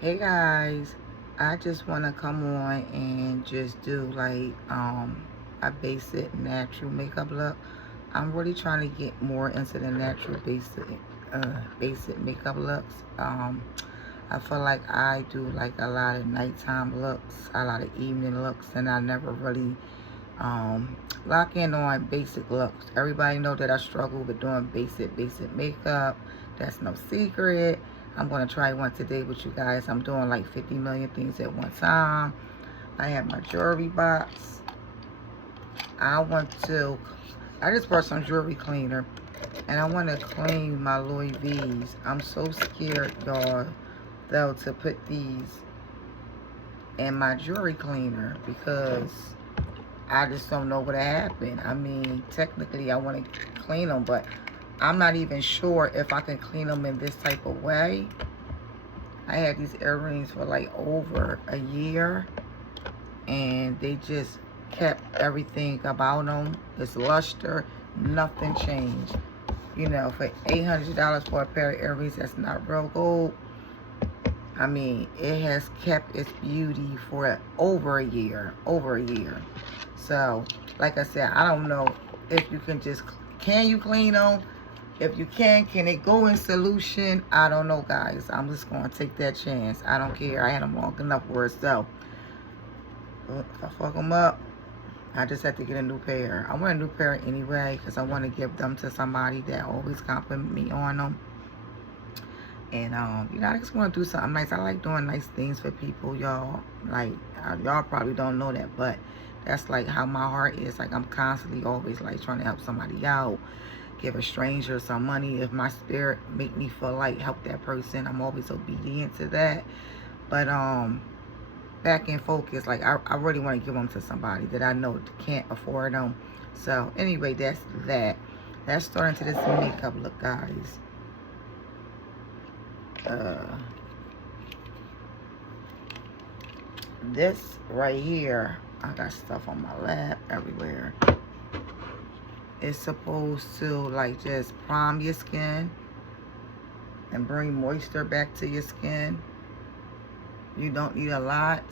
Hey guys, I just want to come on and just do like a basic natural makeup look. I'm really trying to get more into the natural basic makeup looks. I feel like I do like a lot of nighttime looks, a lot of evening looks, and I never really um lock in on basic looks. Everybody know that I struggle with doing basic makeup. That's no secret. I'm gonna try one today with you guys. I'm doing like 50 million things at one time. I have my jewelry box. I want to I just bought some jewelry cleaner and I want to clean my Louis V's. I'm so scared, y'all, though, to put these in my jewelry cleaner because I just don't know what'll happen. I mean, technically I want to clean them, but I'm not even sure if I can clean them in this type of way. I had these earrings for like over a year, and they just kept everything about them. It's luster, nothing changed. You know, for $800 for a pair of earrings, that's not real gold. I mean, it has kept its beauty for over a year, So, like I said, I don't know if you can you clean them? If you can it go in solution? I don't know, guys. I'm just going to take that chance. I don't care. I had them long enough for it, so if I fuck them up, I just have to get a new pair. I want a new pair anyway because I want to give them to somebody that always compliment me on them. And, I just want to do something nice. I like doing nice things for people, y'all. Like, y'all probably don't know that, but that's, like, how my heart is. Like, I'm constantly always, like, trying to help somebody out, give a stranger some money. If my spirit make me feel like help that person, I'm always obedient to that. But, back in focus, like, I really want to give them to somebody that I know can't afford them. So, anyway, that's that. That's starting to this makeup look, guys. This right here, I got stuff on my lap everywhere. It's supposed to like just prime your skin and bring moisture back to your skin. You don't need a lot.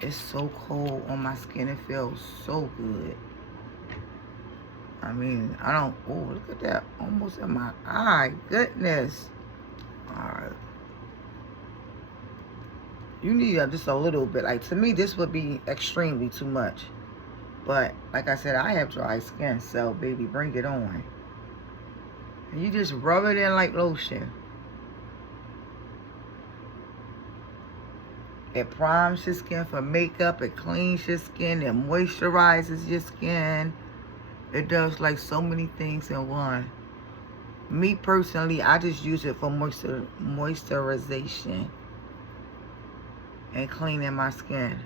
It's so cold on my skin. It feels so good. I mean, I don't, oh, look at that. Almost in my eye. Goodness. Alright. You need just a little bit. Like, to me, this would be extremely too much. But, like I said, I have dry skin. So, baby, bring it on. And you just rub it in like lotion. It primes your skin for makeup. It cleans your skin. It moisturizes your skin. It does like so many things in one. Me personally, I just use it for moisturization and cleaning my skin.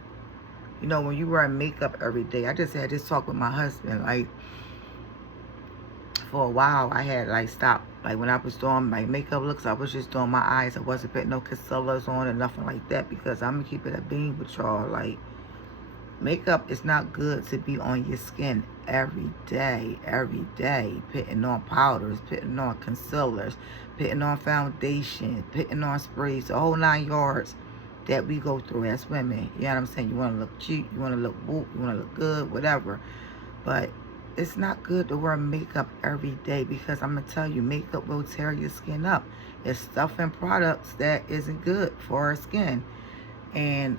You know, when you wear makeup every day, I just had this talk with my husband. Like, for a while, I had like stopped. Like, when I was doing my makeup looks, I was just doing my eyes. I wasn't putting no concealers on or nothing like that because I'm gonna keep it a bean with y'all. Like, makeup is not good to be on your skin every day, putting on powders, putting on concealers, putting on foundation, putting on sprays, the whole 9 yards that we go through as women. You know what I'm saying? You want to look cute, you want to look whoop, you want to look good, whatever. But it's not good to wear makeup every day because I'm going to tell you, makeup will tear your skin up. It's stuff and products that isn't good for our skin. And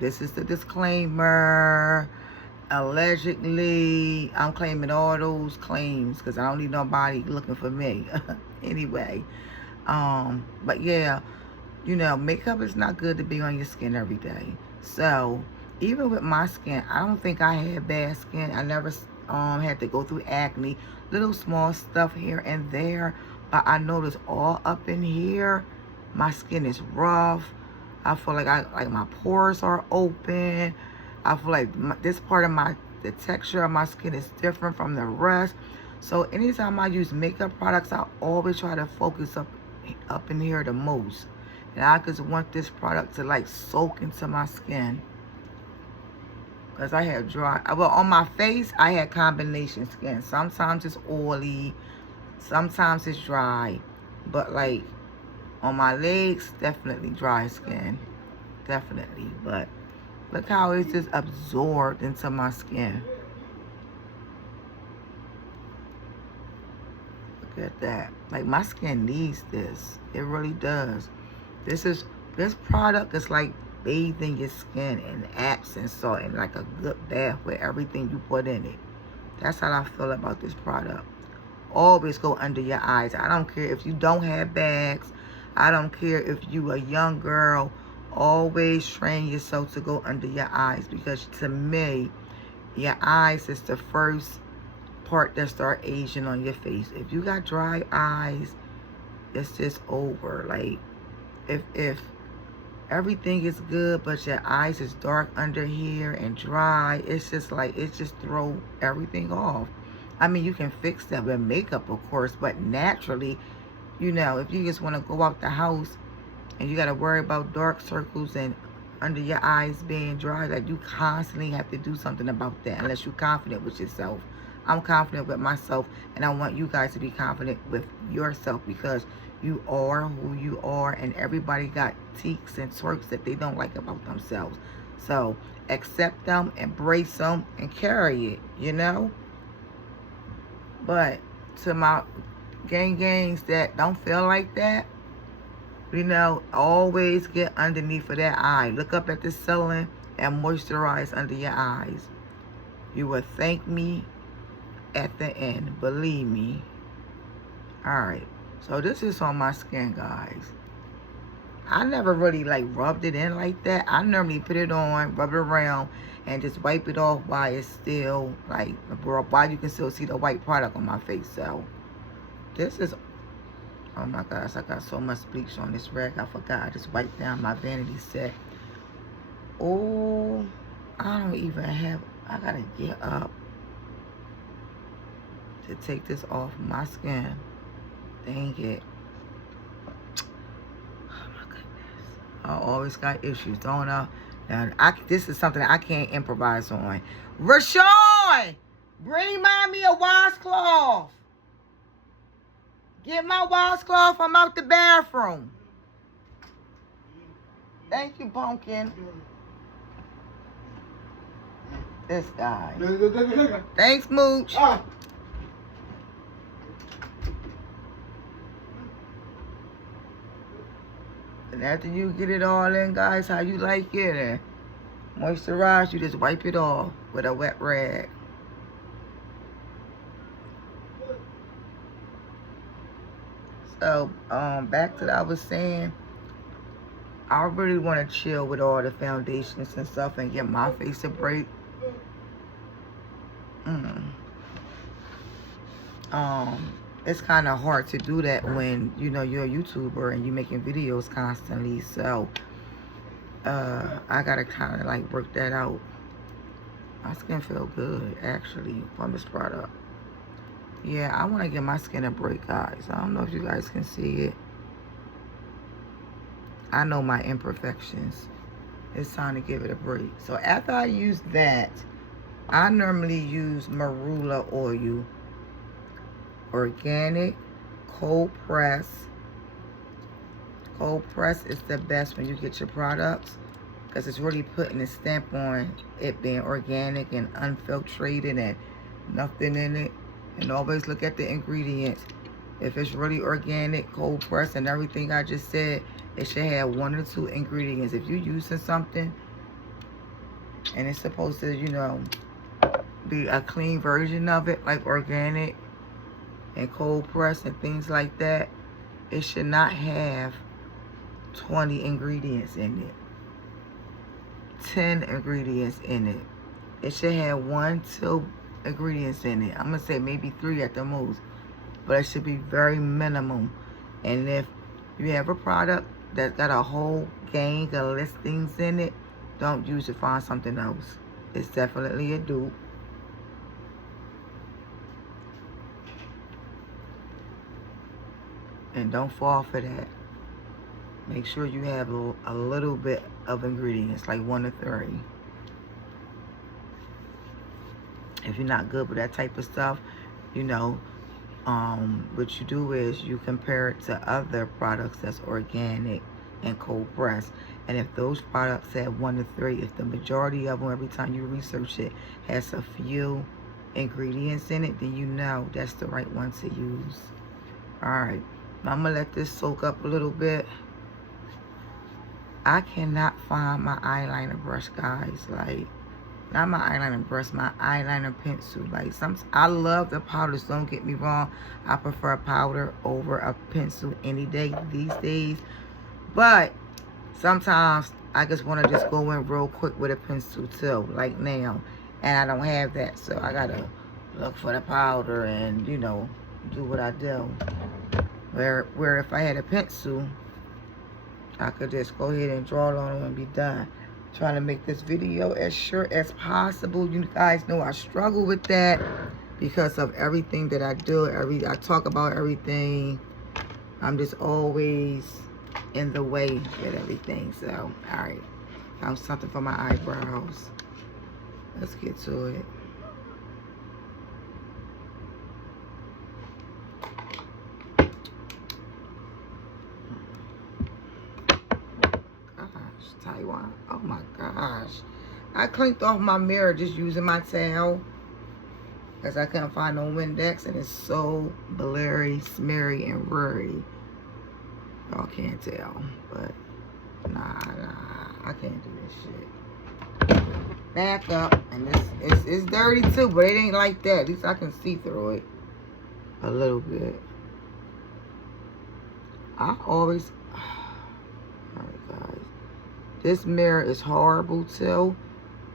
this is the disclaimer. Allegedly, I'm claiming all those claims because I don't need nobody looking for me. Anyway, but yeah, makeup is not good to be on your skin every day. So even with my skin, I don't think I had bad skin. I never had to go through acne, little small stuff here and there. But I noticed all up in here, my skin is rough. I feel like my pores are open. I feel like this part of the texture of my skin is different from the rest. So anytime I use makeup products, I always try to focus up in here the most. And I just want this product to like soak into my skin. Because I have well, on my face, I had combination skin. Sometimes it's oily, sometimes it's dry. But like, On my legs, definitely dry skin. Definitely. But look how it's just absorbed into my skin. Look at that. Like, my skin needs this. It really does. This product is like bathing your skin in Epsom salt and like a good bath with everything you put in it. That's how I feel about this product. Always go under your eyes. I don't care if you don't have bags. I don't care if you a young girl. Always train yourself to go under your eyes, because to me, your eyes is the first part that start aging on your face. If you got dry eyes, it's just over. Like, if everything is good but your eyes is dark under here and dry, it's just like, it just throw everything off. I mean, you can fix that with makeup, of course, but naturally, you know, if you just want to go out the house and you got to worry about dark circles and under your eyes being dry, like, you constantly have to do something about that, unless you're confident with yourself. I'm confident with myself, and I want you guys to be confident with yourself, because you are who you are, and everybody got tics and twerks that they don't like about themselves. So accept them, embrace them, and carry it, you know? But to my gangs that don't feel like that, you know, always get underneath of that eye. Look up at the ceiling and moisturize under your eyes. You will thank me at the end. Believe me. Alright. So this is on my skin, guys. I never really like rubbed it in like that. I normally put it on, rub it around, and just wipe it off while it's still like, while you can still see the white product on my face. So this is, oh my gosh, I got so much bleach on this rag. I forgot. I just wiped down my vanity set. Oh, I don't even have, I gotta get up to take this off my skin. Dang it. Oh my goodness. I always got issues, don't I? Now, this is something that I can't improvise on. Rashawn! Bring mommy a washcloth. Get my washcloth. I'm out the bathroom. Thank you, Pumpkin. This guy. Thanks, Mooch. And after you get it all in, guys, how you like it, and moisturize, you just wipe it off with a wet rag. So, back to what I was saying, I really want to chill with all the foundations and stuff and get my face a break. It's kind of hard to do that when, you know, you're a YouTuber and you're making videos constantly. So, I gotta kind of like work that out. My skin feel good, actually, from this product. Yeah, I want to give my skin a break, guys. I don't know if you guys can see it. I know my imperfections. It's time to give it a break. So after I use that, I normally use marula oil. Organic, cold press. Cold press is the best when you get your products, because it's really putting a stamp on it being organic and unfiltrated and nothing in it. And always look at the ingredients. If it's really organic, cold press, and everything I just said, it should have 1 or 2 ingredients. If you're using something and it's supposed to, you know, be a clean version of it, like organic and cold press and things like that, it should not have 20 ingredients in it, 10 ingredients in it. It should have 1, 2 ingredients in it. I'm gonna say maybe 3 at the most, but it should be very minimum. And if you have a product that's got a whole gang of listings in it, don't use it. Find something else. It's definitely a dupe. And don't fall for that. Make sure you have a little bit of ingredients, like 1 to 3. If you're not good with that type of stuff, you know, what you do is you compare it to other products that's organic and cold pressed. And if those products have 1 to 3, if the majority of them, every time you research it, has a few ingredients in it, then you know that's the right one to use. Alright, I'm going to let this soak up a little bit. I cannot find my eyeliner brush, guys. Like, not my eyeliner brush, my eyeliner pencil. Like, I love the powders, don't get me wrong. I prefer powder over a pencil any day these days. But sometimes I just want to just go in real quick with a pencil too, like now. And I don't have that, so I got to look for the powder and, you know, do what I do. Where if I had a pencil, I could just go ahead and draw it on them and be done. Trying to make this video as short as possible. You guys know I struggle with that because of everything that I do. I talk about everything. I'm just always in the way with everything. So, alright. Found something for my eyebrows. Let's get to it. Taiwan. Oh my gosh. I cleaned off my mirror just using my towel because I couldn't find no Windex, and it's so blurry, smeary, and rurry. Y'all can't tell, but nah, I can't do this shit. Back up, and it's dirty too, but it ain't like that. At least I can see through it a little bit. I always, alright guys. This mirror is horrible too.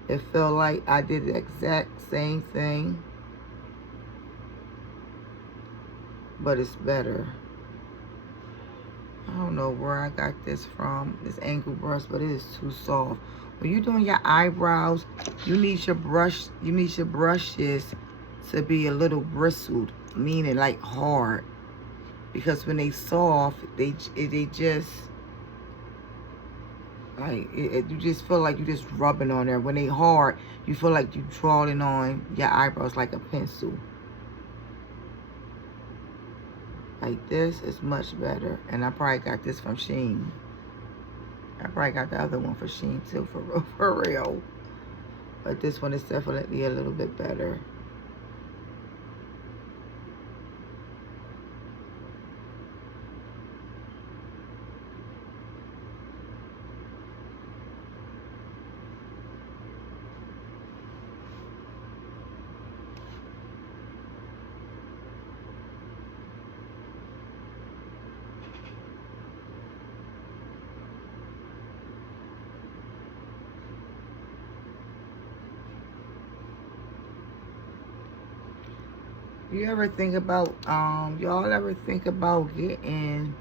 It felt like I did the exact same thing, but it's better. I don't know where I got this from, this angle brush, but it is too soft. When you're doing your eyebrows, you need your brushes to be a little bristled, meaning like hard. Because when they soft, they just like you just feel like you just rubbing on there. When they hard, you feel like you drawing on your eyebrows like a pencil. Like this is much better, and I probably got this from Shein. I probably got the other one for Shein too, for real. But this one is definitely a little bit better. You ever think about, y'all ever think about getting,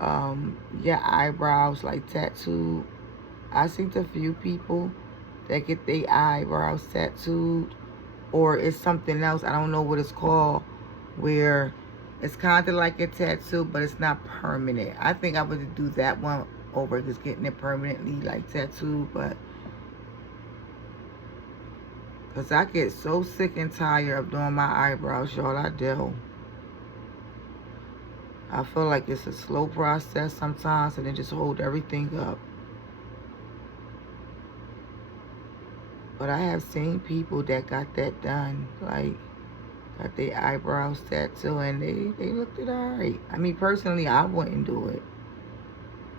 your eyebrows like tattooed? I seen a few people that get their eyebrows tattooed, or it's something else, I don't know what it's called, where it's kind of like a tattoo, but it's not permanent. I think I would do that one over just getting it permanently like tattooed, but because I get so sick and tired of doing my eyebrows, y'all. I do. I feel like it's a slow process sometimes, and it just hold everything up. But I have seen people that got that done, like got their eyebrows tattooed, and they looked it alright. I mean, personally, I wouldn't do it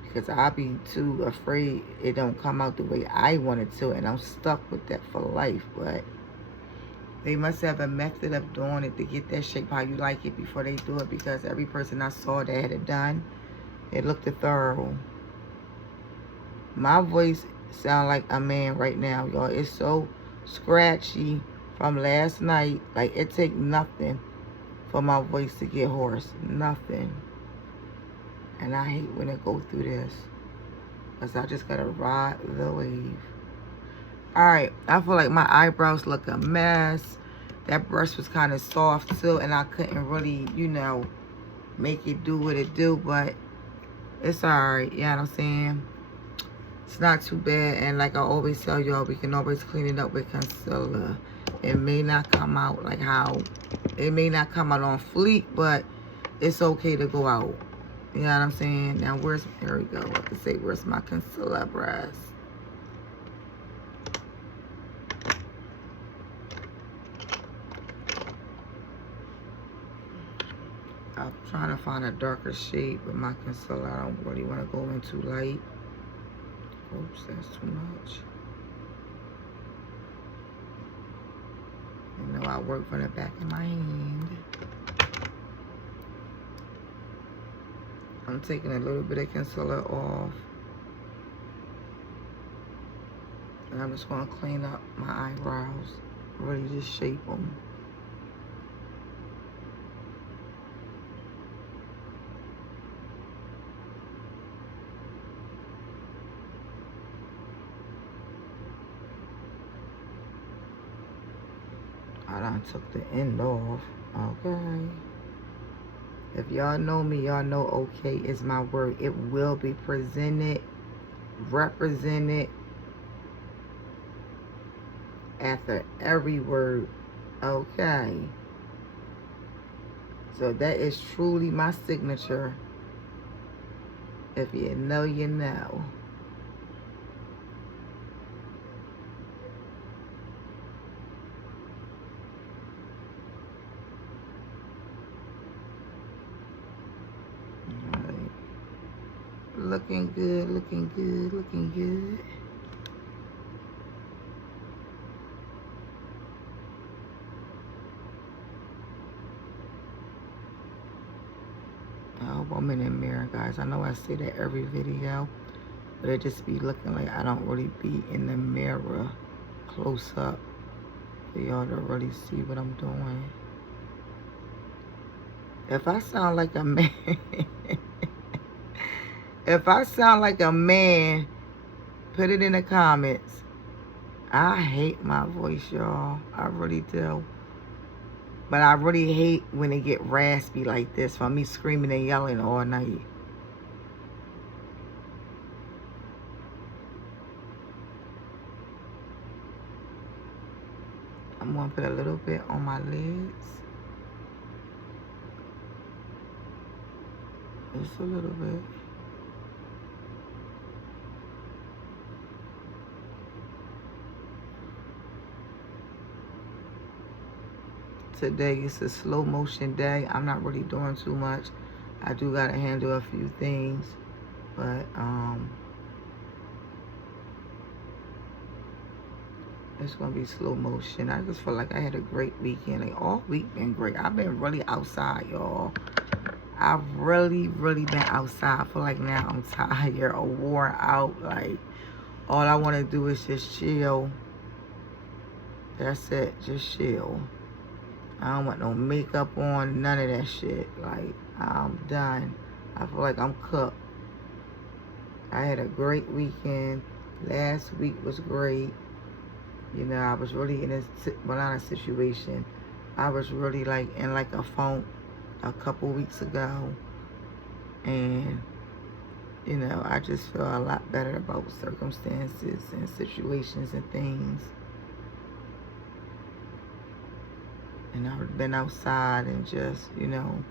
because I'd be too afraid it don't come out the way I want it to, and I'm stuck with that for life. But they must have a method of doing it to get that shape how you like it before they do it, because every person I saw that had it done, it looked thorough. My voice sound like a man right now, y'all. It's so scratchy from last night. Like, it take nothing for my voice to get hoarse. Nothing. And I hate when it go through this, because I just gotta ride the wave. Alright, I feel like my eyebrows look a mess. That brush was kind of soft too, and I couldn't really, you know, make it do what it do, but it's alright, you know what I'm saying? It's not too bad, and like I always tell y'all, we can always clean it up with concealer. It may not come out like how, it may not come out on fleek, but it's okay to go out. You know what I'm saying? Now, here we go. What to say, where's my concealer brush? I'm trying to find a darker shade with my concealer. I don't really want to go in too light. Oops, that's too much. You know, I work from the back of my hand. I'm taking a little bit of concealer off. And I'm just going to clean up my eyebrows. Really just shape them. I done took the end off. Okay. If y'all know me, y'all know okay is my word. It will be presented, represented after every word. Okay. So that is truly my signature. If you know, you know. Looking good, looking good, looking good. I hope I'm in the mirror, guys. I know I say that every video, but it just be looking like I don't really be in the mirror close up for y'all to really see what I'm doing. If I sound like a man, if I sound like a man, put it in the comments. I hate my voice, y'all. I really do. But I really hate when it get raspy like this from me screaming and yelling all night. I'm going to put a little bit on my lids. Just a little bit. Today is a slow motion day. I'm not really doing too much. I do got to handle a few things. But, it's going to be slow motion. I just feel like I had a great weekend. Like, all week been great. I've been really outside, y'all. I've really, really been outside. I feel like now I'm tired or worn out. Like, all I want to do is just chill. That's it. Just chill. I don't want no makeup on. None of that shit. Like, I'm done. I feel like I'm cooked. I had a great weekend. Last week was great. You know, I was really in well, not a situation. I was really like in like a funk a couple weeks ago. And, you know, I just feel a lot better about circumstances and situations and things. And I've been outside and just, you know,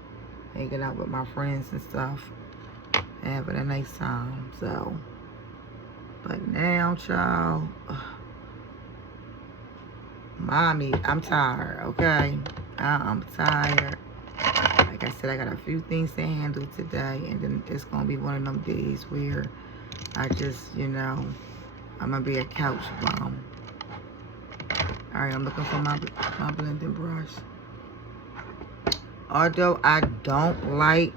hanging out with my friends and stuff. And having a nice time. So, but now, child, mommy, I'm tired, okay? I'm tired. Like I said, I got a few things to handle today, and then it's going to be one of them days where I just, you know, I'm going to be a couch bum. All right, I'm looking for my blending brush. Although I don't like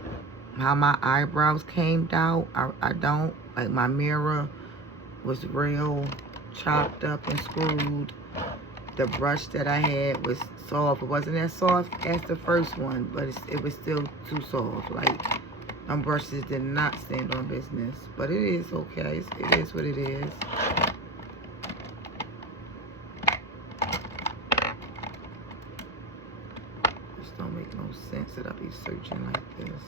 how my eyebrows came out, I don't. Like, my mirror was real chopped up and screwed. The brush that I had was soft. It wasn't as soft as the first one, but it was still too soft. Like, them brushes did not stand on business. But it is okay. It is what it is. This don't make no sense that I be searching like this.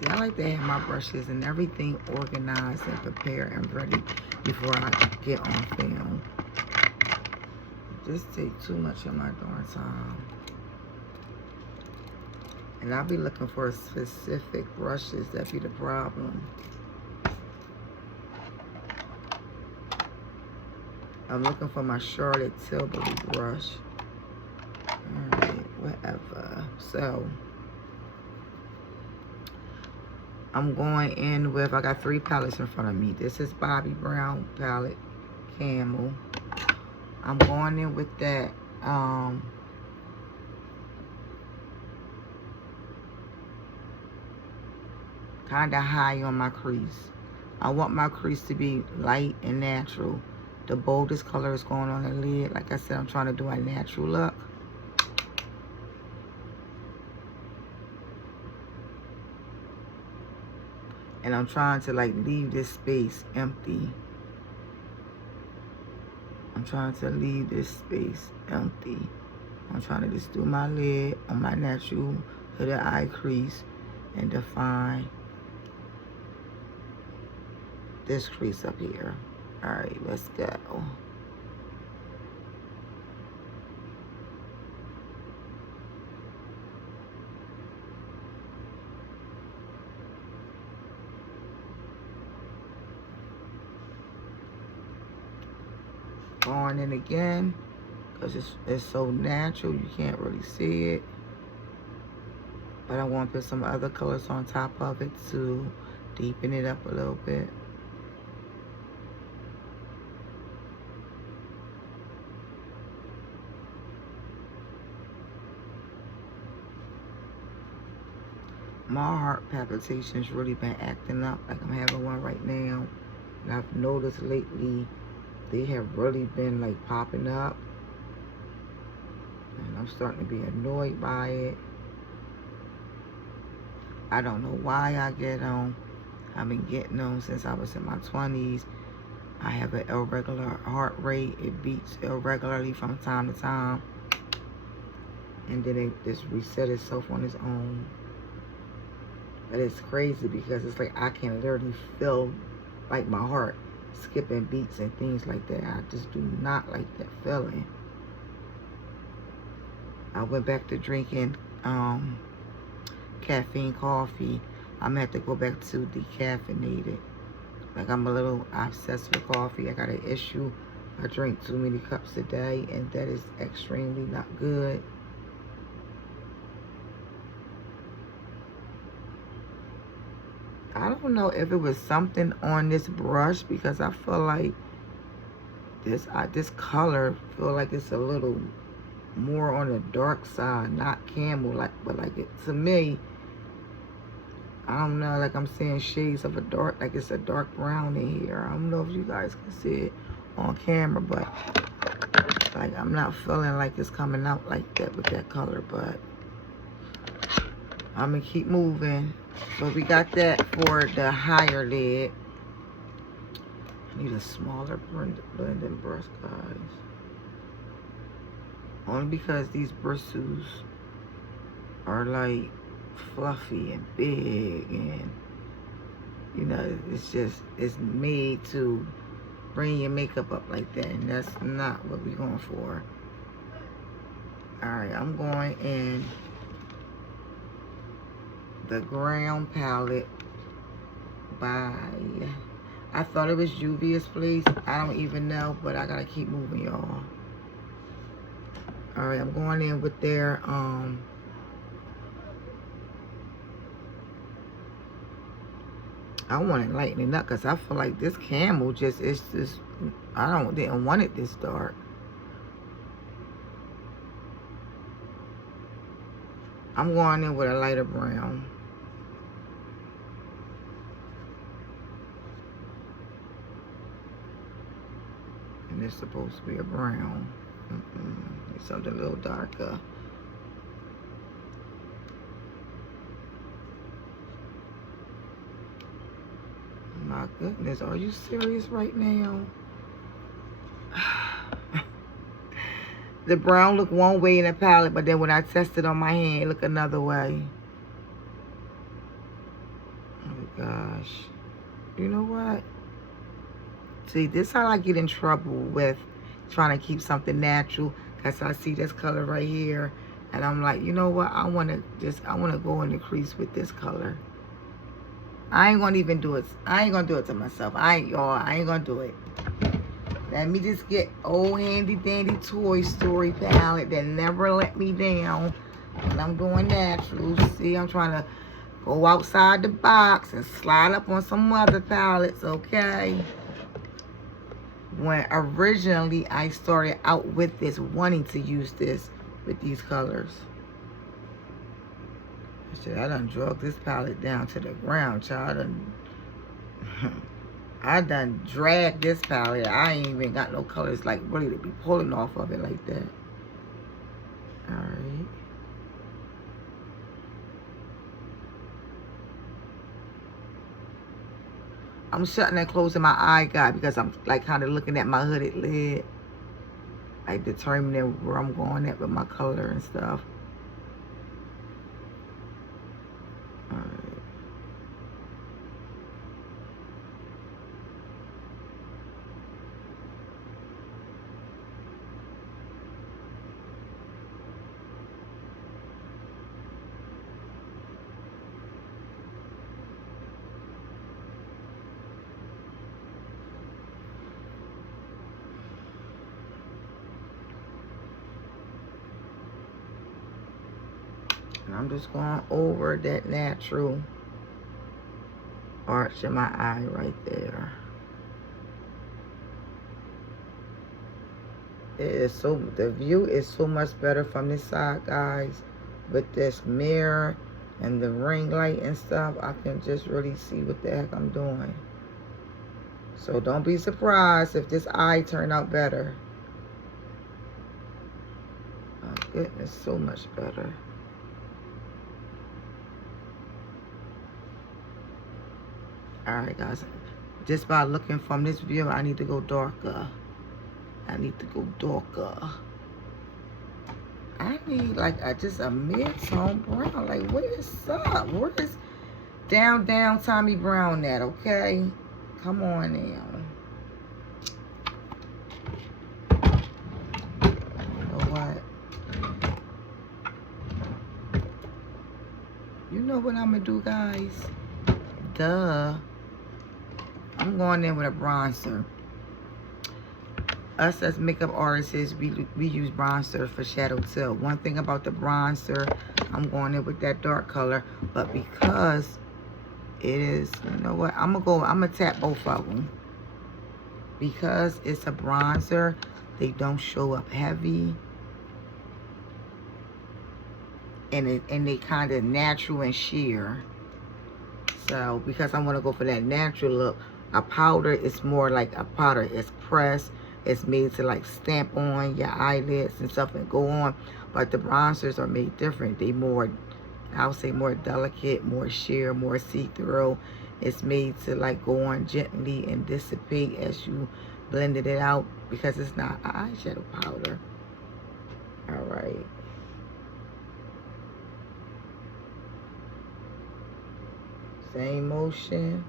See, I like to have my brushes and everything organized and prepared and ready before I get on film. This takes too much of my darn time. And I'll be looking for specific brushes. That be the problem. I'm looking for my Charlotte Tilbury brush. Alright, whatever. So, I'm going in with, I got 3 palettes in front of me. This is Bobbi Brown palette, Camel. I'm going in with that, kind of high on my crease. I want my crease to be light and natural. The boldest color is going on the lid. Like I said, I'm trying to do a natural look. And I'm trying to like leave this space empty. I'm trying to leave this space empty. I'm trying to just do my lid on my natural hooded eye crease and define this crease up here. Alright, let's go. Going in again, because it's so natural, you can't really see it. But I want to put some other colors on top of it to deepen it up a little bit. My heart palpitations really been acting up, like I'm having one right now. And I've noticed lately they have really been like popping up. And I'm starting to be annoyed by it. I don't know why I get them. I've been getting them since I was in my 20s. I have an irregular heart rate. It beats irregularly from time to time. And then it just reset itself on its own. But it's crazy because it's like I can literally feel like my heart skipping beats and things like that. I just do not like that feeling. I went back to drinking caffeine coffee. I'm gonna have to go back to decaffeinated. Like I'm a little obsessed with coffee. I got an issue. I drink too many cups a day and that is extremely not good. I don't know if it was something on this brush because I feel like this color feel like it's a little more on the dark side, not camel, like, but like it to me, I don't know, like I'm seeing shades of a dark, like it's a dark brown in here. I don't know if you guys can see it on camera, but like I'm not feeling like it's coming out like that with that color, but I'm gonna keep moving. So we got that for the higher lid. I need a smaller blending brush, guys. Only because these bristles are like fluffy and big, and you know, it's made to bring your makeup up like that, and that's not what we're going for. Alright, I'm going in the Ground palette by, I thought it was Juvia's Place. I don't even know, but I gotta keep moving, y'all. Alright, I'm going in with their I want to lighten it up because I feel like this camel just is just, didn't want it this dark. I'm going in with a lighter brown. And it's supposed to be a brown. It's something a little darker. My goodness, are you serious right now? The brown look one way in the palette, but then when I test it on my hand, it look another way. gosh. You know what? See, this how I get in trouble with trying to keep something natural. Because I see this color right here. And I'm like, you know what? I want to go in the crease with this color. I ain't going to even do it. I ain't going to do it to myself. I ain't going to do it. Let me just get old handy dandy Toy Story palette that never let me down when I'm doing natural. See, I'm trying to go outside the box and slide up on some other palettes, okay? When originally I started out with this, wanting to use this with these colors. I done drug this palette down to the ground, child. I done dragged this palette. I ain't even got no colors like really to be pulling off of it like that. Alright. I'm shutting and closing my eye guide because I'm like kind of looking at my hooded lid. Like determining where I'm going at with my color and stuff. Alright. And I'm just going over that natural arch in my eye right there. The view is so much better from this side, guys. With this mirror and the ring light and stuff, I can just really see what the heck I'm doing. So don't be surprised if this eye turned out better. Oh goodness, so much better. Alright guys, just by looking from this view, I need to go darker. I need to go darker. I need like just a mid-tone brown. Like, what is up? Where is down Tommy Brown at, okay? Come on now. You know what? You know what I'm gonna do, guys? Duh. I'm going in with a bronzer. Us as makeup artists, we use bronzer for shadow tilt. One thing about the bronzer, I'm going in with that dark color, but because it is, you know what, I'm gonna tap both of them. Because it's a bronzer, they don't show up heavy, and they kind of natural and sheer. So because I want to go for that natural look, a powder is more like a powder. It's pressed. It's made to like stamp on your eyelids and stuff and go on. But the bronzers are made different. They more, I would say more delicate, more sheer, more see-through. It's made to like go on gently and dissipate as you blended it out because it's not an eyeshadow powder. All right. Same motion.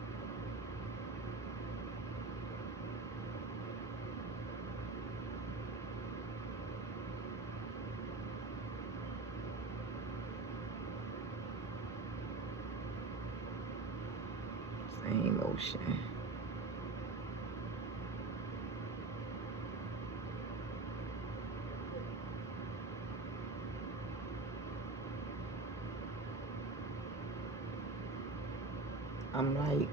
Same motion. I'm like,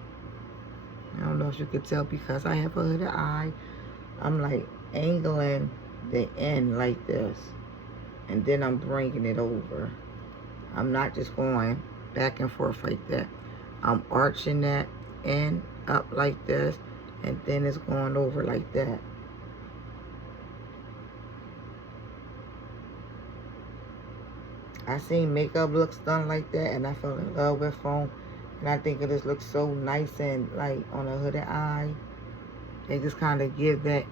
I don't know if you could tell because I have a hooded eye. I'm like angling the end like this. And then I'm bringing it over. I'm not just going back and forth like that. I'm arching that end up like this. And then it's going over like that. I seen makeup looks done like that and I fell in love with them. And I think it just looks so nice and like on a hooded eye. They just kind of give that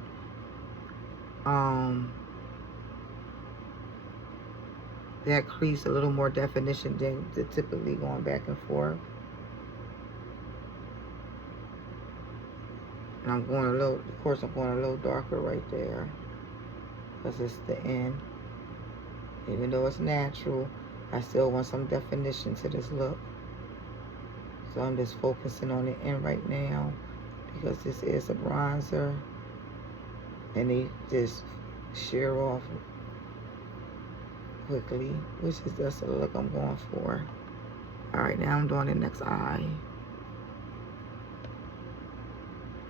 that crease a little more definition than typically going back and forth. And I'm going a little, of course I'm going a little darker right there, because it's the end. Even though it's natural, I still want some definition to this look. So I'm just focusing on the end right now, because this is a bronzer. And they just shear off quickly, which is just the look I'm going for. Alright, now I'm doing the next eye.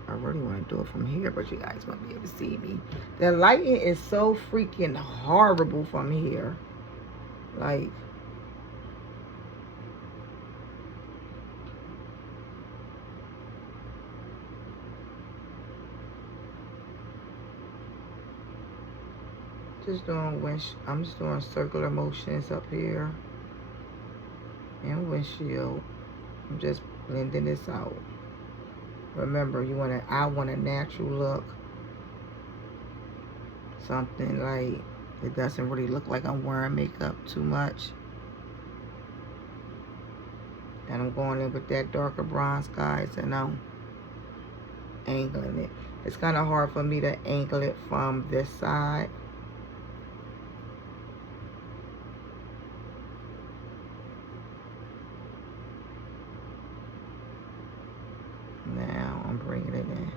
I really want to do it from here, but you guys won't be able to see me. The lighting is so freaking horrible from here. Like, I'm just doing circular motions up here and windshield. I'm just blending this out. Remember, I want a natural look. Something like it doesn't really look like I'm wearing makeup too much. And I'm going in with that darker bronze, guys, and I'm angling it. It's kind of hard for me to angle it from this side. Now I'm bringing it in.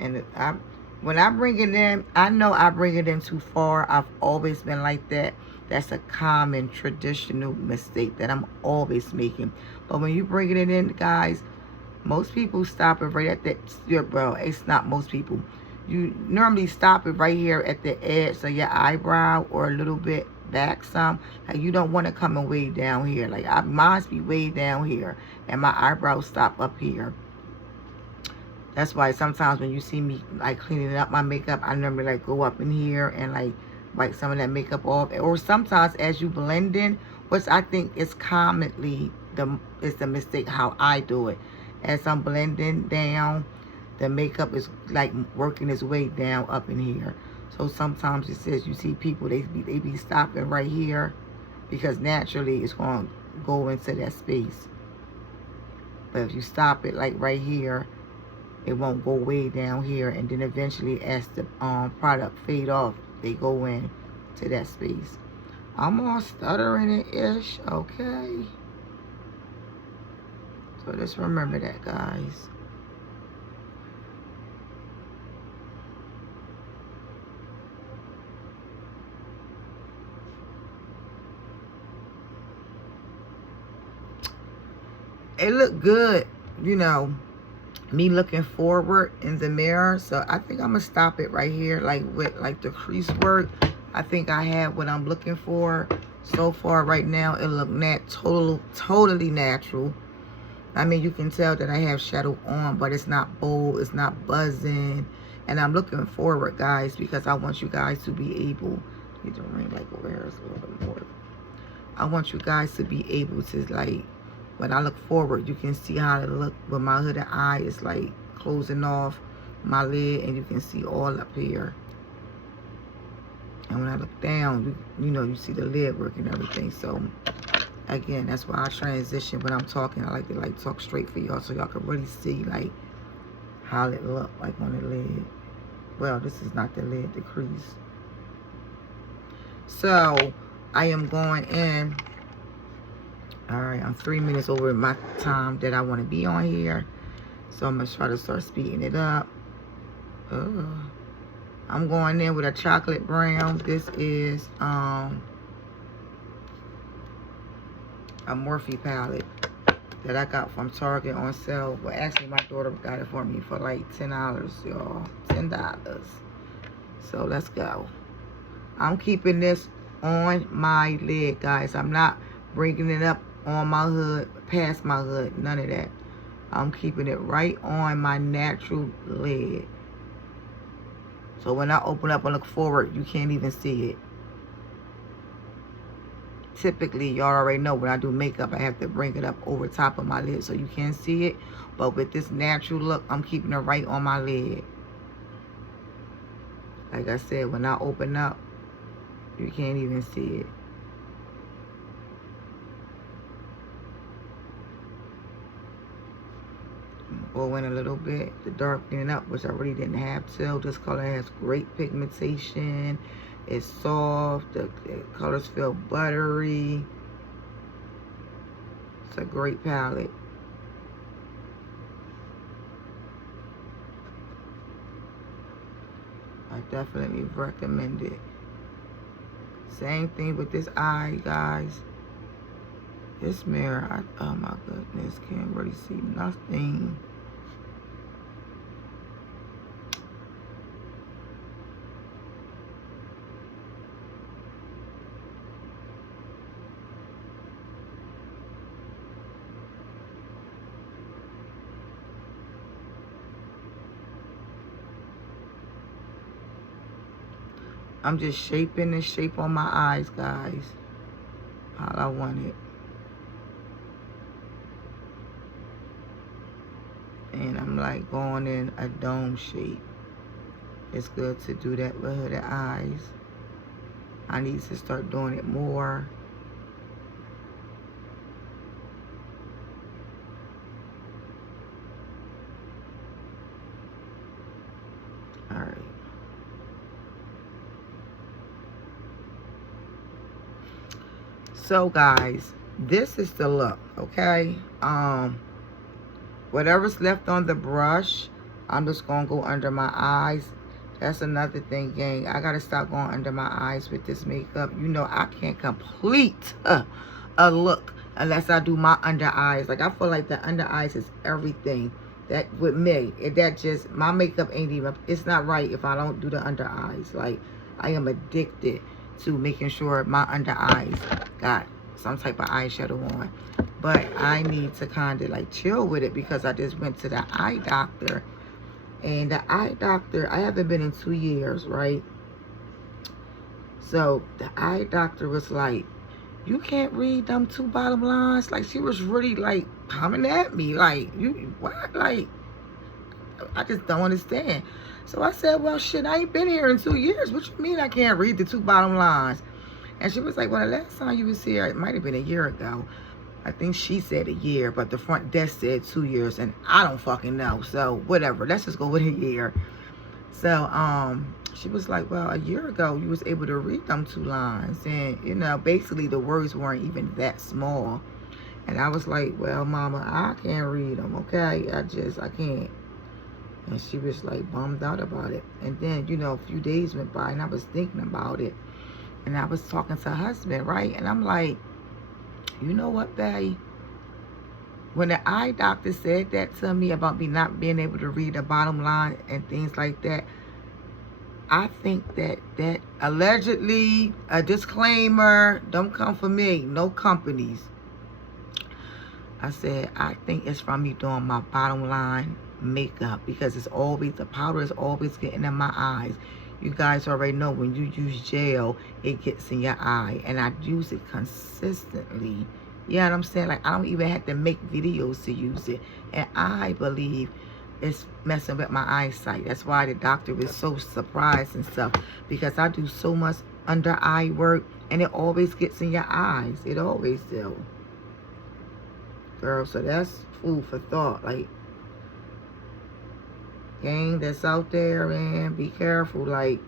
And when I bring it in, I know I bring it in too far. I've always been like that. That's a common traditional mistake that I'm always making. But when you bring it in, guys, most people stop it right at that. Yeah, bro, it's not most people. You normally stop it right here at the edge of your eyebrow, or a little bit back some. Like, you don't want to come and way down here. Like, mine's be way down here, and my eyebrows stop up here. That's why sometimes when you see me like cleaning up my makeup, I normally like go up in here and like wipe some of that makeup off. Or sometimes as you blend in, which I think is commonly the mistake how I do it. As I'm blending down, the makeup is like working its way down up in here. So sometimes it says you see people, they be stopping right here, because naturally it's going to go into that space. But if you stop it like right here, it won't go way down here, and then eventually as the product fade off, they go in to that space. I'm all stuttering it-ish, okay? So just remember that, guys. It looked good, you know, me looking forward in the mirror. So I think I'm gonna stop it right here, like with like the crease work. I think I have what I'm looking for so far. Right now it look totally natural. I mean, you can tell that I have shadow on, but it's not bold, it's not buzzing. And I'm looking forward, guys, because I want you guys to be able, need to ring like over here a little bit more. I want you guys to be able to, like, when I look forward, you can see how it look when my hooded eye is like closing off my lid, and you can see all up here. And when I look down, you know, you see the lid work and everything. So again, that's why I transition when I'm talking. I like to like talk straight for y'all, so y'all can really see like how it look like on the lid. Well, this is not the lid, the crease. So I am going in. All right, I'm 3 minutes over my time that I want to be on here, so I'm gonna try to start speeding it up. I'm going in with a chocolate brown. This is a Morphe palette that I got from Target on sale. Well, actually my daughter got it for me for like $10, y'all. $10. So let's go. I'm keeping this on my lid, guys. I'm not bringing it up on my hood, past my hood, none of that. I'm keeping it right on my natural lid. So when I open up and look forward, you can't even see it. Typically, y'all already know when I do makeup, I have to bring it up over top of my lid so you can see it. But with this natural look, I'm keeping it right on my lid. Like I said, when I open up, you can't even see it. or went a little bit the darkening up, which I really didn't have to. This color has great pigmentation. It's soft. The colors feel buttery. It's a great palette. I definitely recommend it. Same thing with this eye, guys. This mirror, oh my goodness, can't really see nothing. I'm just shaping the shape on my eyes, guys. How I want it. And I'm like going in a dome shape. It's good to do that with the eyes. I need to start doing it more. All right. So guys, this is the look, okay? Whatever's left on the brush, I'm just gonna go under my eyes. That's another thing, gang. I gotta stop going under my eyes with this makeup. You know, I can't complete a look unless I do my under eyes. Like, I feel like the under eyes is everything. That with me, that just, my makeup ain't even, it's not right if I don't do the under eyes. Like, I am addicted to making sure my under eyes got some type of eyeshadow on. But I need to kind of like chill with it because I just went to the eye doctor. And the eye doctor, I haven't been in 2 years, right? So the eye doctor was like, you can't read them 2 bottom lines. Like, she was really like coming at me. Like, you what? Like, I just don't understand. So I said, well, shit, I ain't been here in 2 years. What you mean I can't read the 2 bottom lines? And she was like, well, the last time you was here, it might have been a year ago. I think she said a year, but the front desk said 2 years, and I don't fucking know. So whatever, let's just go with a year. So she was like, well, a year ago you was able to read them 2 lines, and you know, basically the words weren't even that small. And I was like, well, mama, I can't read them, okay? I can't. And she was like bummed out about it. And then, you know, a few days went by and I was thinking about it, and I was talking to her husband, right? And I'm like, you know what, babe? When the eye doctor said that to me about me not being able to read the bottom line and things like that, I think that allegedly, a disclaimer, don't come for me, no companies. I said, I think it's from me doing my bottom line makeup because it's always, the powder is always getting in my eyes. You guys already know when you use gel, it gets in your eye. And I use it consistently. You know what I'm saying? Like, I don't even have to make videos to use it. And I believe it's messing with my eyesight. That's why the doctor was so surprised and stuff. Because I do so much under eye work. And it always gets in your eyes. It always do. Girl, so that's food for thought. Like, gang that's out there, man, be careful. Like,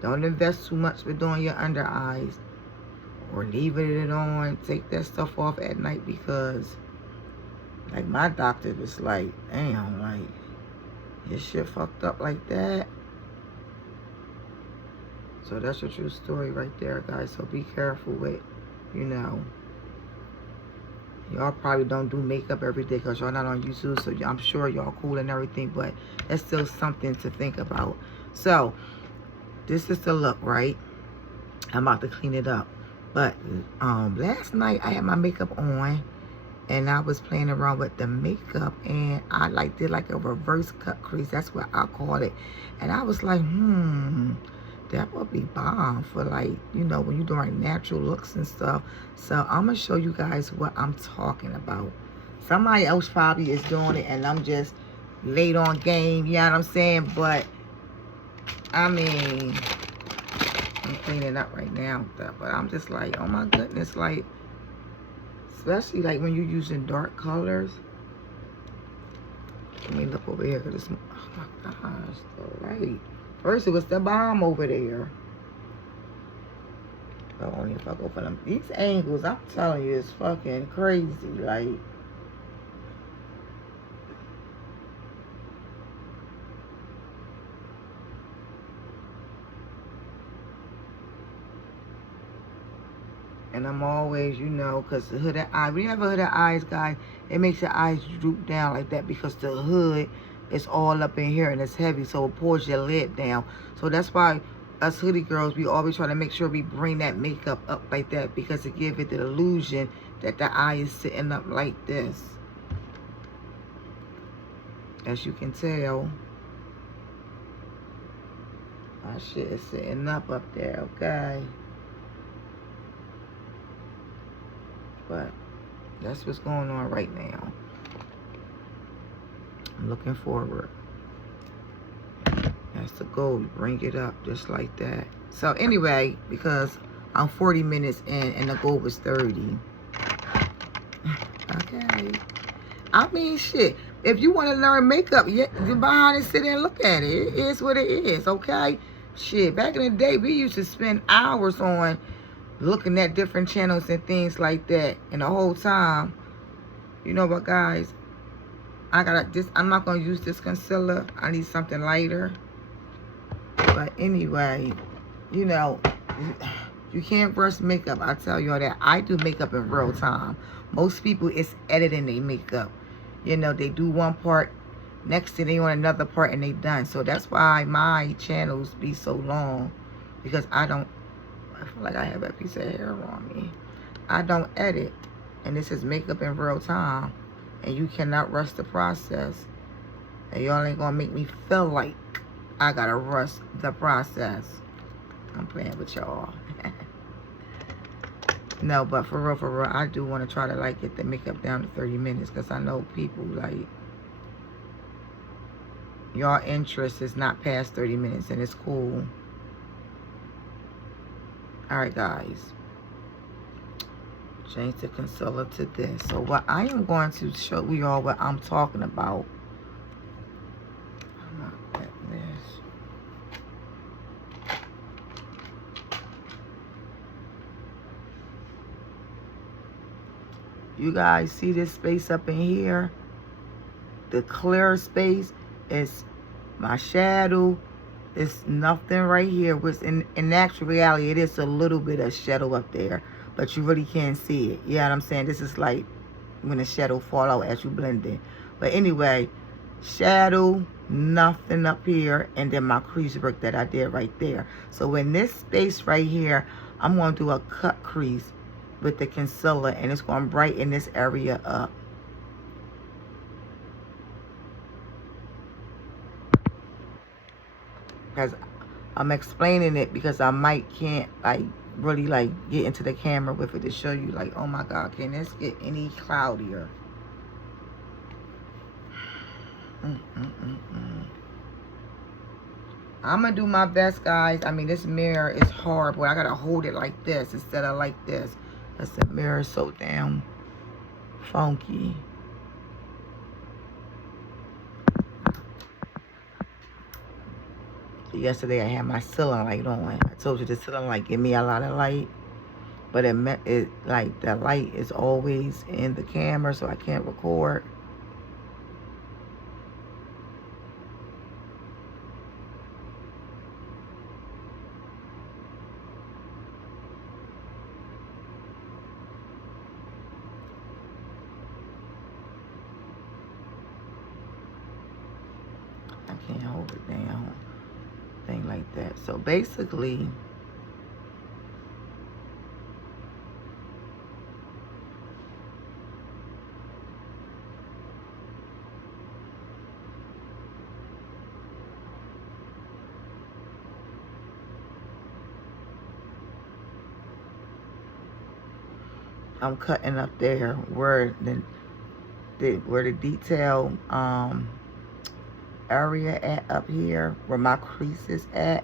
don't invest too much with doing your under eyes, or leaving it on. Take that stuff off at night, because like my doctor was like, damn, like, your shit fucked up like that. So that's a true story right there, guys. So be careful with, you know, y'all probably don't do makeup every day because y'all not on YouTube, so I'm sure y'all cool and everything, but that's still something to think about. So this is the look, right? I'm about to clean it up. But last night I had my makeup on and I was playing around with the makeup, and I like did like a reverse cut crease. That's what I call it. And I was like, that would be bomb for, like, you know, when you're doing natural looks and stuff. So I'm gonna show you guys what I'm talking about. Somebody else probably is doing it and I'm just late on game, you know what I'm saying? But I mean, I'm cleaning up right now, but I'm just like, oh my goodness, like, especially like when you're using dark colors. Let me look over here, cause it's, oh my gosh, the light. First it was the bomb over there. But only if I go for them. These angles, I'm telling you, it's fucking crazy. Like, and I'm always, you know, because the hooded eye, when you have a hooded eyes, guys, it makes your eyes droop down like that because the hood is all up in here and it's heavy, so it pulls your lid down. So that's why us hoodie girls, we always try to make sure we bring that makeup up like that because it gives it the illusion that the eye is sitting up like this. As you can tell, my shit is sitting up there, okay? But that's what's going on right now. I'm looking forward. That's the goal. You bring it up just like that. So anyway, because I'm 40 minutes in and the goal was 30. Okay. I mean, shit. If you want to learn makeup, you behind and sit and look at it. It is what it is, okay? Shit, back in the day, we used to spend hours on looking at different channels and things like that. And the whole time, you know what, guys? I gotta this. I'm not gonna use this concealer. I need something lighter. But anyway, you know, you can't rush makeup. I tell y'all that. I do makeup in real time. Most people, it's editing their makeup. You know, they do one part, next thing they on another part, and they done. So that's why my channels be so long, because I feel like I have a piece of hair on me. I don't edit, and this is makeup in real time, and you cannot rush the process. And y'all ain't gonna make me feel like I gotta rush the process. I'm playing with y'all. No, but for real, I do want to try to like get the makeup down to 30 minutes because I know people like y'all interest is not past 30 minutes and it's cool. Alright, guys. Change the concealer to this. So what I am going to show y'all what I'm talking about. I'm not at this. You guys see this space up in here? The clear space is my shadow. It's nothing right here. Which in actual reality, it is a little bit of shadow up there. But you really can't see it. You know what I'm saying? This is like when the shadow fall out as you blend it. But anyway, shadow, nothing up here. And then my crease work that I did right there. So in this space right here, I'm going to do a cut crease with the concealer, and it's going to brighten this area up. Because I'm explaining it because I can't like really like get into the camera with it to show you like, oh my God, can this get any cloudier? I'm gonna do my best, guys. I mean, this mirror is horrible. I gotta hold it like this instead of like this. Because the mirror is so damn funky. Yesterday I had my ceiling light on. I told you the ceiling light give me a lot of light. But it like the light is always in the camera, so I can't record. I can't hold it down. Thing like that. So basically, I'm cutting up there where the detail area at up here, where my crease is at.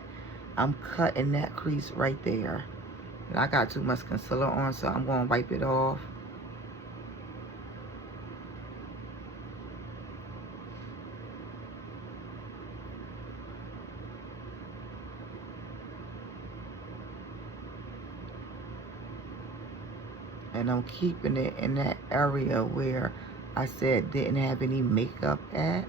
I'm cutting that crease right there. And I got too much concealer on, so I'm going to wipe it off. And I'm keeping it in that area where I said didn't have any makeup at.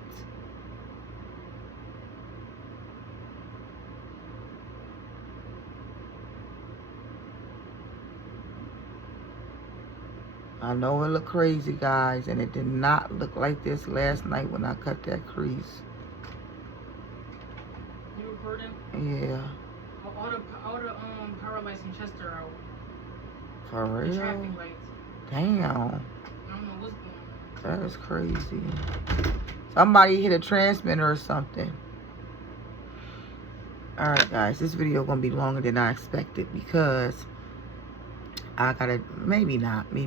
I know it looked crazy, guys, and it did not look like this last night when I cut that crease. You recording? Yeah. All the power lights in Chester are out. For real? The traffic lights. Damn. I don't know what's going on. That is crazy. Somebody hit a transmitter or something. Alright, guys, this video gonna be longer than I expected because I gotta, maybe not. But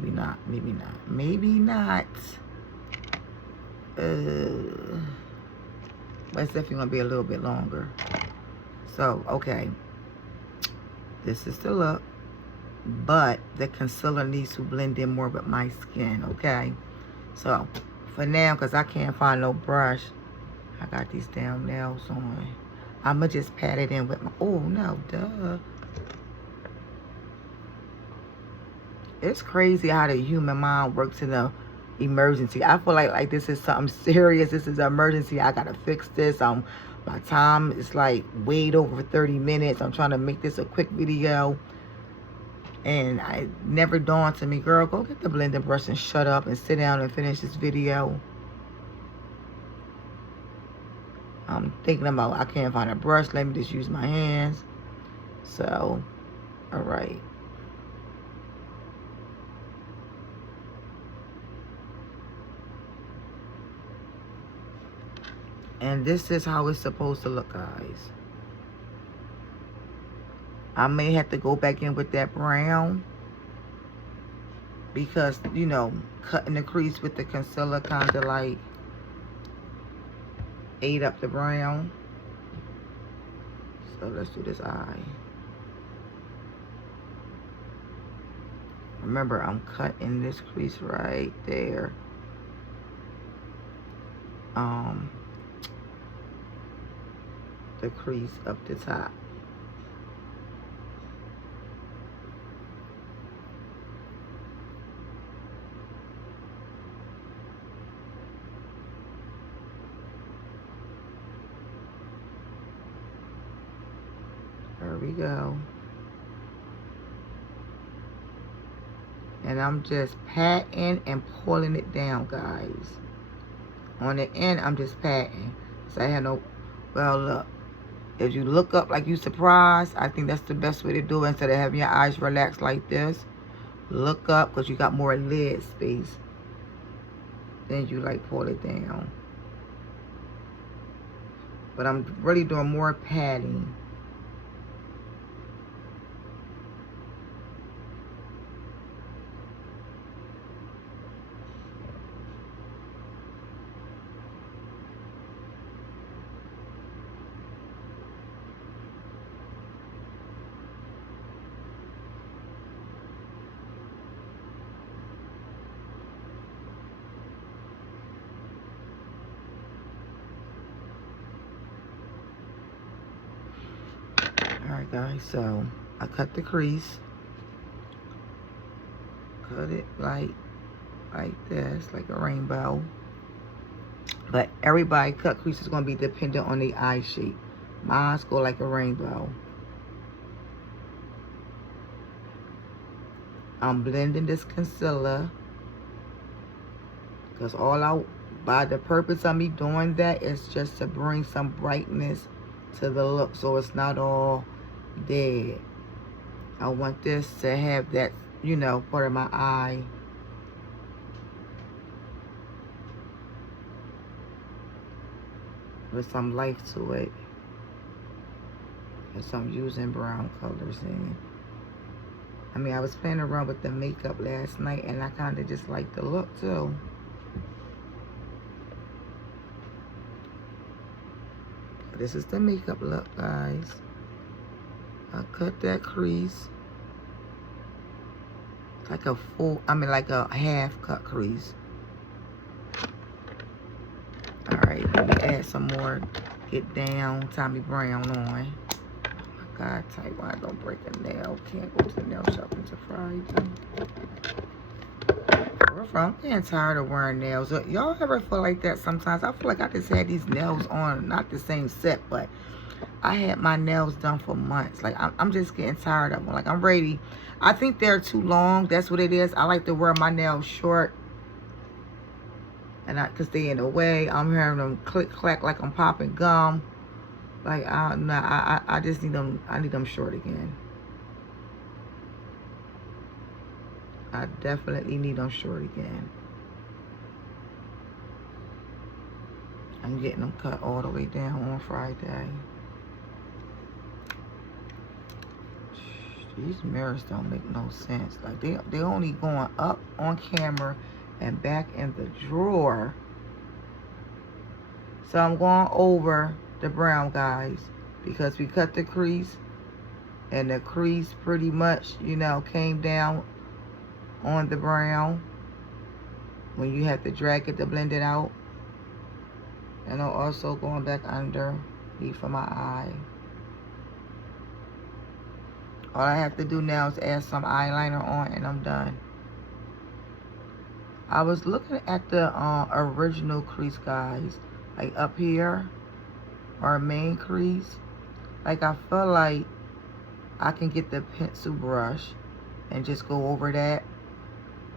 it's definitely gonna be a little bit longer. So, okay. This is the look. But the concealer needs to blend in more with my skin, okay? So, for now, because I can't find no brush, I got these damn nails on. I'ma just pat it in with my, oh no, duh. It's crazy how the human mind works in a emergency. I feel like this is something serious. This is an emergency. I gotta fix this. My time is like way over 30 minutes. I'm trying to make this a quick video. And I never dawned to me, girl, go get the blending brush and shut up and sit down and finish this video. I'm thinking about, I can't find a brush. Let me just use my hands. So, all right. And this is how it's supposed to look, guys. I may have to go back in with that brown because, you know, cutting the crease with the concealer kind of like ate up the brown. So let's do this eye. Remember, I'm cutting this crease right there. The crease up the top. There we go. And I'm just patting and pulling it down, guys. On the end, I'm just patting. So I had no, well, look. If you look up like you surprised, I think that's the best way to do it. Instead of having your eyes relaxed like this, look up because you got more lid space. Then you like pull it down. But I'm really doing more patting. Alright guys, so I cut the crease. Cut it like this, like a rainbow. But everybody cut crease is going to be dependent on the eye shape. Mine's go like a rainbow. I'm blending this concealer because by the purpose of me doing that is just to bring some brightness to the look so it's not all dead. I want this to have that, you know, part of my eye. With some life to it. And so I'm using brown colors in. I mean, I was playing around with the makeup last night and I kind of just like the look too. This is the makeup look, guys. I cut that crease. Like a like a half cut crease. Alright, let me add some more Get Down Tommy Brown on. Oh my God, tight why don't break a nail. Can't go to the nail shop until Friday. from? I'm getting tired of wearing nails. Y'all ever feel like that sometimes? I feel like I just had these nails on, not the same set, but I had my nails done for months. Like, I'm just getting tired of them. Like, I'm ready. I think they're too long. That's what it is. I like to wear my nails short. And because they in the way. I'm hearing them click, clack like I'm popping gum. Like, I just need them. I need them short again. I definitely need them short again. I'm getting them cut all the way down on Friday. These mirrors don't make no sense. Like, they only going up on camera and back in the drawer. So I'm going over the brown, guys, because we cut the crease, and the crease pretty much, you know, came down on the brown when you have to drag it to blend it out. And I'm also going back underneath for my eye. All I have to do now is add some eyeliner on, and I'm done. I was looking at the original crease, guys, like up here, our main crease. Like, I feel like I can get the pencil brush and just go over that,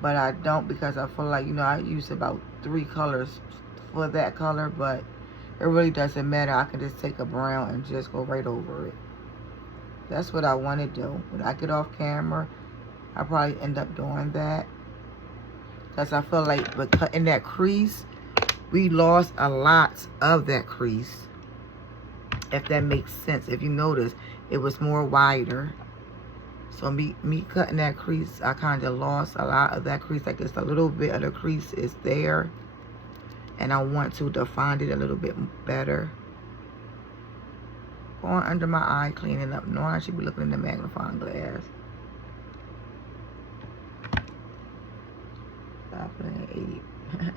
but I don't, because I feel like, you know, I use about 3 colors for that color, but it really doesn't matter. I can just take a brown and just go right over it. That's what I want to do. When I get off camera, I probably end up doing that, because I feel like with cutting that crease, we lost a lot of that crease, if that makes sense. If you notice, it was more wider. So me cutting that crease, I kind of lost a lot of that crease. Like, just a little bit of the crease is there, and I want to define it a little bit better. Going under my eye, cleaning up, knowing I should be looking in the magnifying glass. Stop playing 8.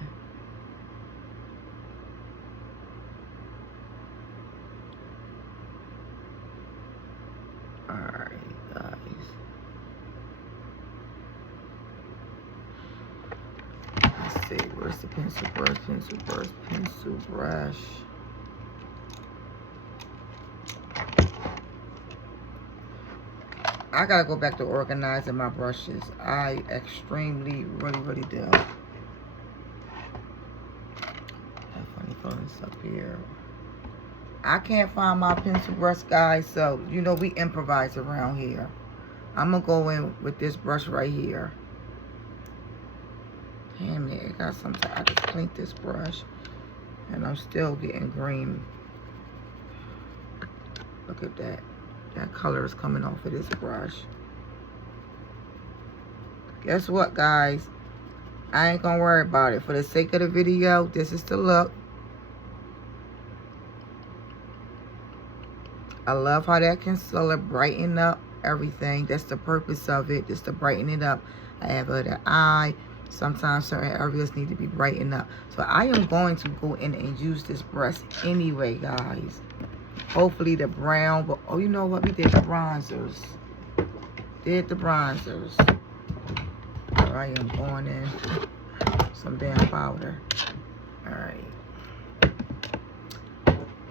Alright, guys. Let's see, where's the pencil brush, pencil brush, pencil brush? I gotta go back to organizing my brushes. I extremely, really do. I have funny feelings up here. I can't find my pencil brush, guys, so, you know, we improvise around here. I'm gonna go in with this brush right here. Damn it, it got something. I just cleaned this brush, and I'm still getting green. Look at that. That color is coming off of this brush. Guess what, guys? I ain't gonna worry about it. For the sake of the video, this is the look. I love how that concealer brighten up everything. That's the purpose of it, just to brighten it up. I have the eye. Sometimes certain areas need to be brightened up. So I am going to go in and use this brush anyway, guys. Hopefully the brown, but oh, you know what? We did the bronzers. So I am going in some damn powder. Alright.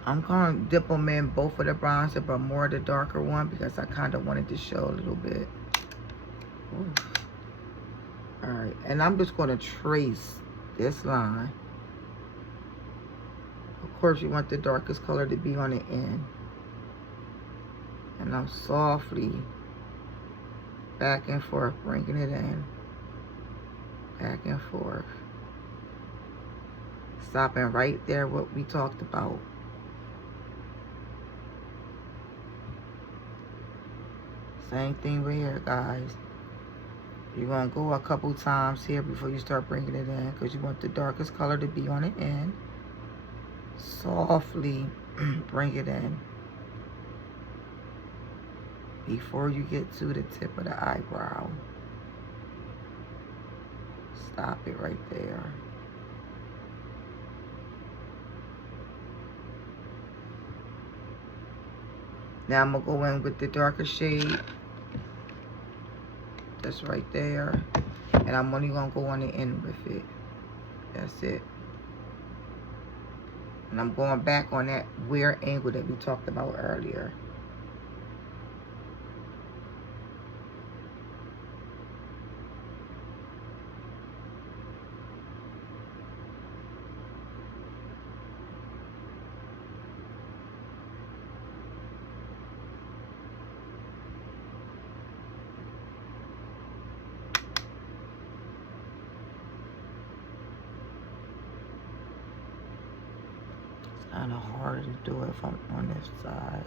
I'm going to dip them in both of the bronzer, but more the darker one, because I kind of wanted to show a little bit. Alright, and I'm just going to trace this line. Of course, you want the darkest color to be on the end. And I'm softly back and forth, bringing it in. Back and forth. Stopping right there, what we talked about. Same thing right here, guys. You're going to go a couple times here before you start bringing it in, because you want the darkest color to be on the end. Softly bring it in before you get to the tip of the eyebrow. Stop it right there. Now I'm going to go in with the darker shade. That's right there. And I'm only going to go on the end with it. That's it. And I'm going back on that weird angle that we talked about earlier. Kind of harder to do it if I'm on this side.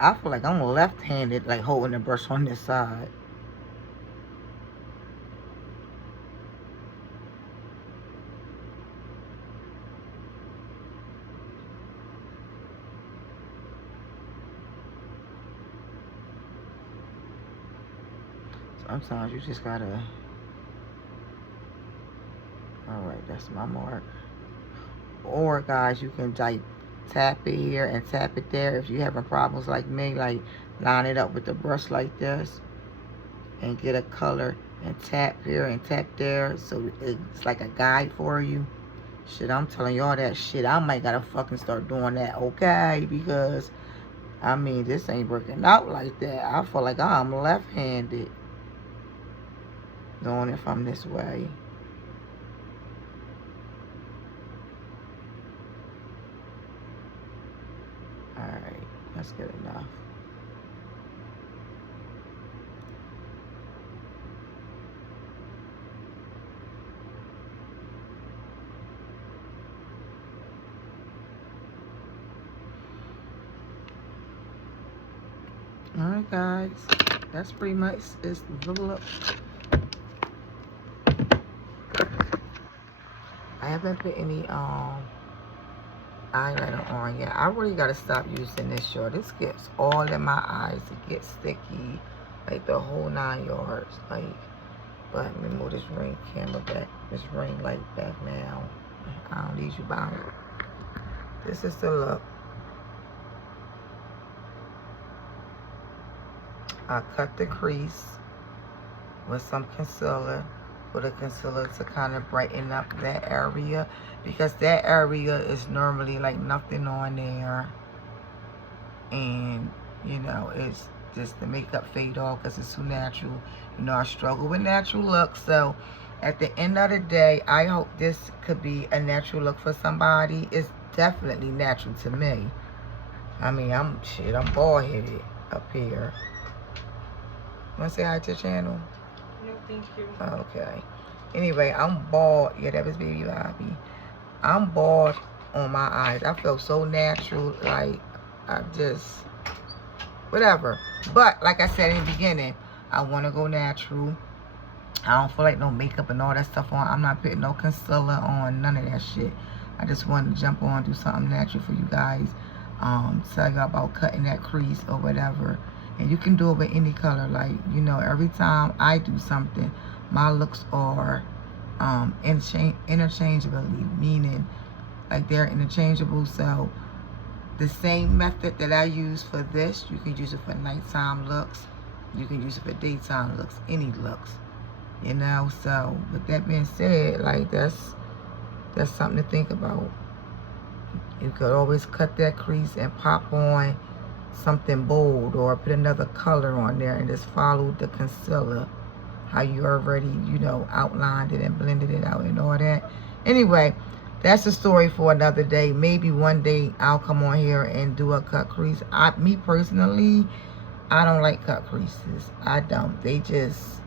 I feel like I'm left-handed, like holding the brush on this side. Sometimes you just gotta, alright, that's my mark. Or guys, you can like tap it here and tap it there. If you're having problems like me, like line it up with the brush like this and get a color and tap here and tap there, so it's like a guide for you. Shit, I'm telling y'all that shit, I might gotta fucking start doing that, okay? Because I mean, this ain't working out like that. I feel like I'm left-handed doing it from this way. Alright, that's good enough. Alright guys, that's pretty much this look. I haven't put any eyeliner on yet. I really gotta stop using this short. This gets all in my eyes. It gets sticky, like the whole 9 yards. Like, but let me move this ring camera back, this ring light back now. I don't need you behind it. This is the look. I cut the crease with some concealer, for the concealer to kind of brighten up that area, because that area is normally like nothing on there, and you know, it's just the makeup fade off because it's too natural. You know, I struggle with natural looks, so at the end of the day, I hope this could be a natural look for somebody. It's definitely natural to me. I mean, I'm bald headed up here. Want to say hi to the channel? No, thank you. Okay. Anyway, I'm bald. Yeah, that was Baby Bobby. I'm bald on my eyes. I feel so natural. Like, I just, whatever. But, like I said in the beginning, I want to go natural. I don't feel like no makeup and all that stuff on. I'm not putting no concealer on. None of that shit. I just wanted to jump on, do something natural for you guys. Tell you about cutting that crease or whatever. And you can do it with any color. Like, you know, every time I do something, my looks are interchangeably, meaning like they're interchangeable. So the same method that I use for this, you can use it for nighttime looks. You can use it for daytime looks, any looks. You know, so with that being said, like that's something to think about. You could always cut that crease and pop on something bold, or put another color on there and just follow the concealer how you already, you know, outlined it and blended it out and all that. Anyway, that's a story for another day. Maybe one day I'll come on here and do a cut crease. Me personally, I don't like cut creases. I don't. They just,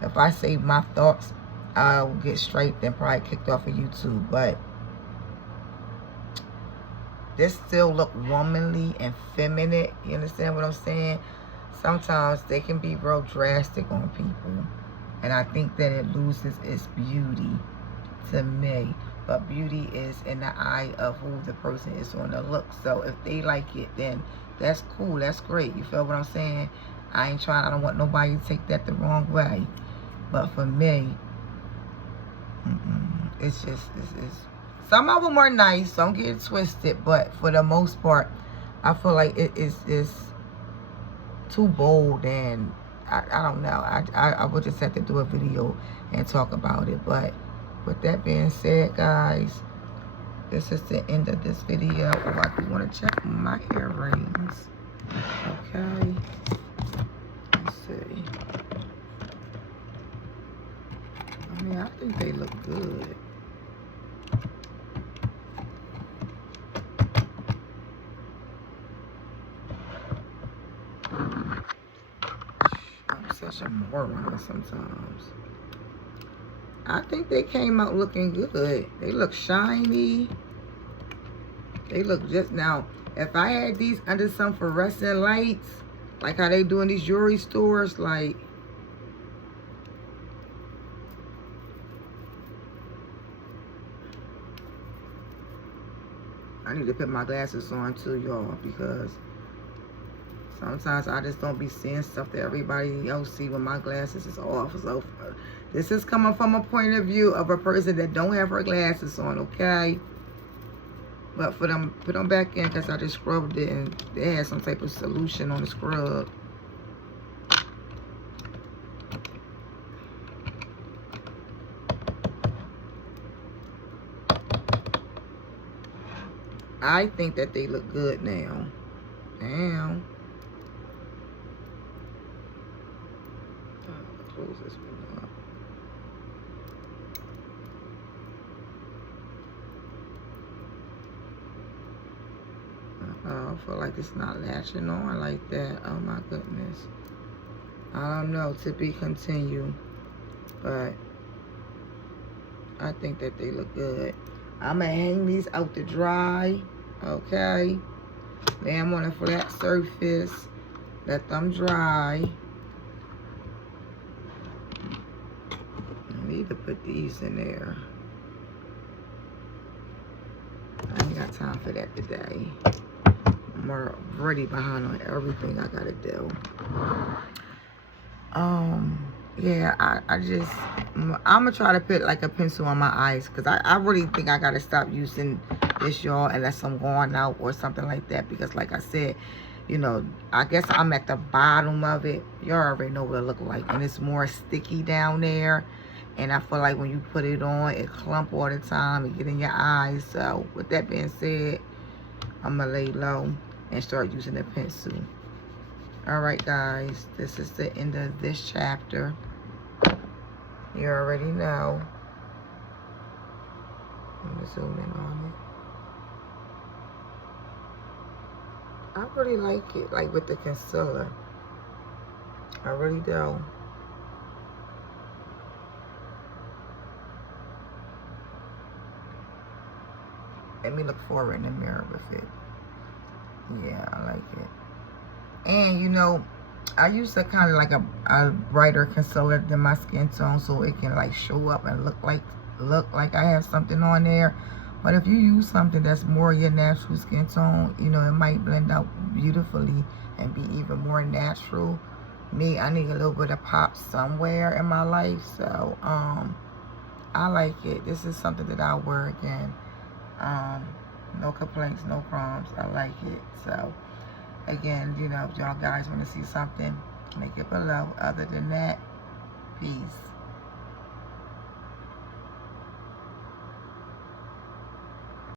if I say my thoughts, I'll get straight and probably kicked off of YouTube. But this still look womanly and feminine. You understand what I'm saying? Sometimes they can be real drastic on people, and I think that it loses its beauty to me. But beauty is in the eye of who the person is on the look. So if they like it, then that's cool. That's great. You feel what I'm saying? I don't want nobody to take that the wrong way. But for me, it's just, it's some of them are nice, don't get it twisted, but for the most part, I feel like it is too bold, and I don't know. I would just have to do a video and talk about it. But with that being said, guys, this is the end of this video. Oh, I do want to check my earrings. Okay. Let's see. I mean, I think they look good. I'm such a moron sometimes. I think they came out looking good. They look shiny. They look just now. If I had these under some fluorescent lights, like how they do in these jewelry stores, like, I need to put my glasses on too, y'all, because sometimes I just don't be seeing stuff that everybody else see when my glasses is off. So this is coming from a point of view of a person that don't have her glasses on, okay? But for them, put them back in, because I just scrubbed it and they had some type of solution on the scrub. I think that they look good now. Damn. Close this one up. I feel like it's not latching on like that. Oh my goodness. I don't know. To be continued. But I think that they look good. I'm going to hang these out to dry. Okay. Lay them on a flat surface. Let them dry. I need to put these in there. I ain't got time for that today. I'm already behind on everything I gotta do. Yeah, I'm gonna try to put like a pencil on my eyes, because I really think I gotta stop using this, y'all, unless I'm going out or something like that, because like I said, you know, I guess I'm at the bottom of it. You already know what it look like, and it's more sticky down there, and I feel like when you put it on, it clump all the time and get in your eyes. So with that being said, I'm gonna lay low and start using the pencil. Alright guys, this is the end of this chapter. You already know. I'm gonna zoom in on it. I really like it, like with the concealer. I really do. Let me look forward in the mirror with it. Yeah, I like it. And you know, I use that kind of like a brighter concealer than my skin tone, so it can like show up and look like I have something on there. But if you use something that's more your natural skin tone, you know, it might blend out beautifully and be even more natural. Me, I need a little bit of pop somewhere in my life, so I like it. This is something that I'll wear again. No complaints, no crumbs. I like it. So again, you know, if y'all guys want to see something, make it below. Other than that, peace.